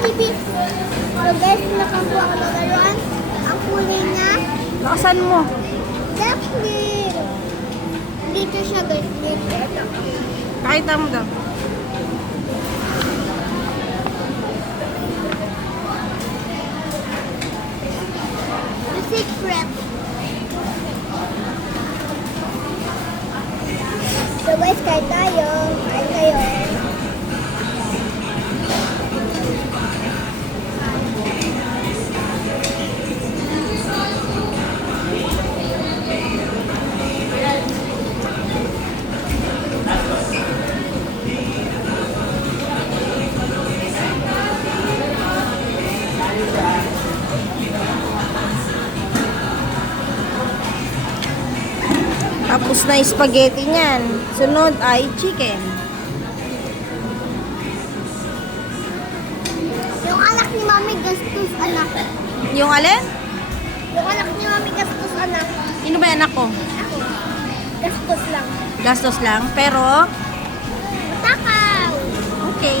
Jollibee. So guys, nakakuha ko ng laruan. Ang kulay niya, Lakasan mo. definitely. Dito siya guys. Dito. Ito. Kahit mo daw. The secret. So guys, kain tayo. Kain tayo. Tapos na yung spaghetti niyan. Sunod ay chicken. Yung anak ni Mami gastos anak. Yung alin? Yung anak ni Mami gastos anak. Sino ba yung anak ko? Ako. Gastos lang. Gastos lang. Pero, Takaw! okay.